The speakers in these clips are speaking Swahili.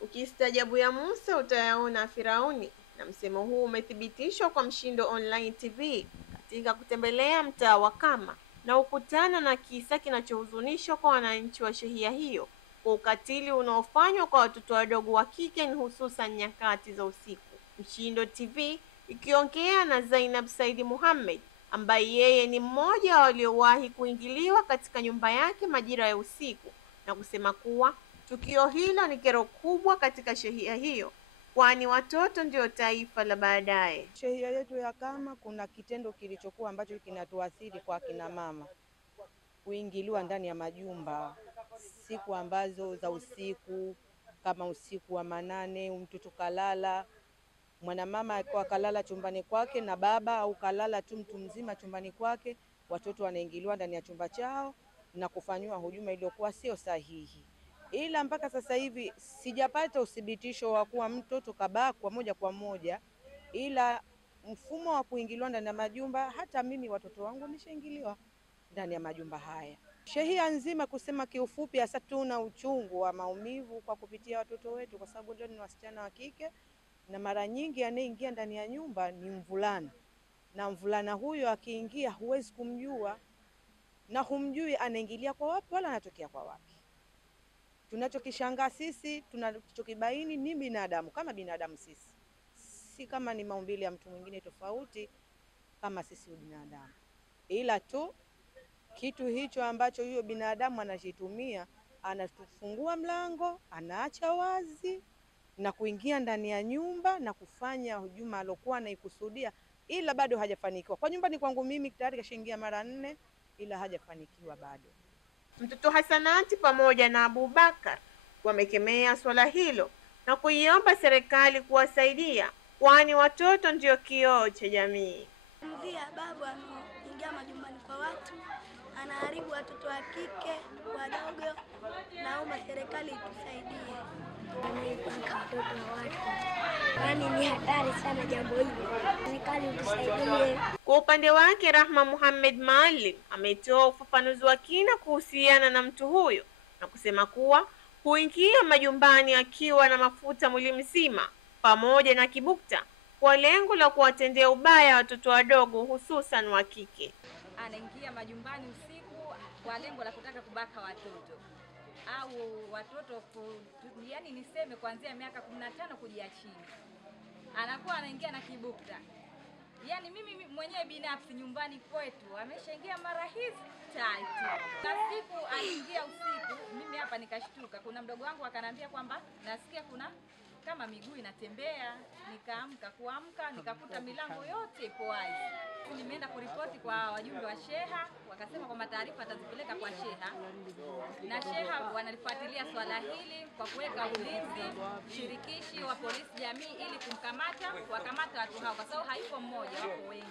Ukistaajabu ya Musa utayaona Firauni, na msemo huu umethibitishwa kwa Mshindo Online TV katika kutembelea mtaa wa Kama na ukutana na kisa kinachohuzunisha kwa wananchi wa shehia hiyo kwa ukatili unaofanywa kwa watoto wadogo wa kike, hususan nyakati za usiku. Mshindo TV ikiongea na Zainab Saidi Muhammad ambaye yeye ni mmoja waliowahi kuingiliwa katika nyumba yake majira ya usiku, na kusema kuwa tukio hilo ni kero kubwa katika shehia hiyo, kwani watoto ndio taifa la baadaye. Shehia yetu ya Kama kuna kitendo kilichokuwa ambacho kinatuathiri kwa kina mama, kuingiliwa ndani ya majumba siku ambazo za usiku, kama usiku wa manane, mtoto kalala, mwanamama alikuwa kalala chumbani kwake na baba, au kalala tu mtu mzima chumbani kwake, watoto wanaingiliwa ndani ya chumba chao na kufanywa hujuma iliyokuwa sio sahihi. Ila mpaka sasa hivi sijapata uthibitisho wa kuwa mtoto kabakwa moja kwa moja, ila mfumo wa kuingiliwa ndani ya majumba, hata mimi watoto wangu wameshaingiliwa ndani ya majumba haya. Shehia nzima kusema kiufupi, hasa tuna uchungu wa maumivu kwa kupitia watoto wetu, kwa sababu ndio ni wasichana wa kike, na mara nyingi anayeingia ndani ya nyumba ni mvulana, na mvulana huyo akiingia huwezi kumjua na humjui anaingilia kwa wapi wala anatokea kwa wapi. Tunachokishangaa sisi, tunachokibaini ni binadamu kama binadamu sisi, si kama ni maumbile ya mtu mwingine tofauti kama sisi binadamu, ila tu kitu hicho ambacho huyo binadamu anachitumia, anatufungua mlango, anaacha wazi na kuingia ndani ya nyumba na kufanya hujuma alokuwa anaikusudia, ila bado hajafanikiwa. Kwa nyumbani kwangu mimi tayari kashaingia mara 4, ila hajafanikiwa bado. Mtoto Hasanati pamoja na Abubakar wamekemea swala hilo na kuiomba serikali kuwasaidia, kwani watoto ndio kioo cha jamii. Mzia babu anaingia majumbani kwa watu, anaharibu watoto wa kike wadogo, naomba serikali itusaidie. Anaibaka watoto wa watu, kwani ni hatari sana jambo hili, serikali itusaidie. Kwa upande wake Rahma Muhammad Maalim ametoa ufafanuzi wa kina kuhusiana na mtu huyo na kusema kuwa huingia majumbani akiwa na mafuta mwili mzima pamoja na kibukta kwa lengo la kuwatendea ubaya watoto wadogo, hususan wa kike. Anaingia majumbani usiku kwa lengo la kutaka kubaka watoto au watoto yani niseme kuanzia miaka 15 kujia chini. Anakuwa anaingia na kibukta. Yani mimi mwenyewe binafsi nyumbani kwetu ameshaingia mara hizi tatu. Na siku aliingia usiku, mimi hapa nikashtuka. Kuna mdogo wangu akanambia kwamba nasikia kuna kama miguu inatembea, kuamka nikakuta milango yote ipo wazi. Nimeenda kuripoti kwa wajumbe wa sheha, wakasema kwamba taarifa atazipeleka kwa sheha, na sheha wanalifuatilia swala hili kwa kuweka ulinzi shirikishi wa polisi jamii ili wakamata watu hao, kwa sababu haipo mmoja, wapo wengi.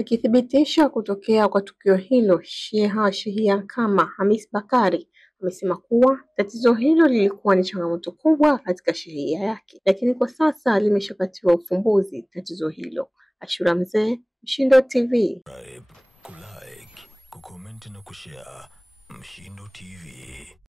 Akithibitisha kutokea kwa tukio hilo, Sheha Shehia Kama Hamis Bakari amesema kuwa tatizo hilo lilikuwa ni changamoto kubwa katika shehia yake, lakini kwa sasa limeshapatiwa ufumbuzi tatizo hilo. Ashura Mzee, Mshindo TV. Kulike, kucomment na kushare. Mshindo TV.